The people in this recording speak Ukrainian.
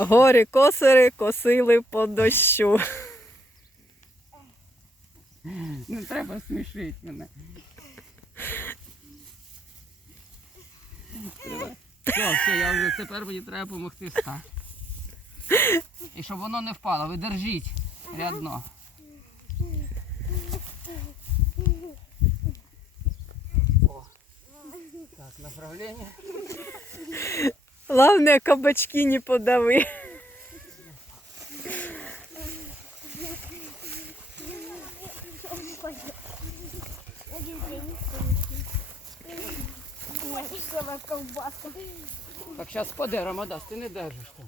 Горі косери косили по дощу. Не треба смішити мене. Треба. Все, все, я вже тепер мені треба допомогти встати. І щоб воно не впало, ви держіть рядно. О. Так, направлення. Главне, кабачки не подави. Так, зараз спаде, Рамадас, ти не держиш там.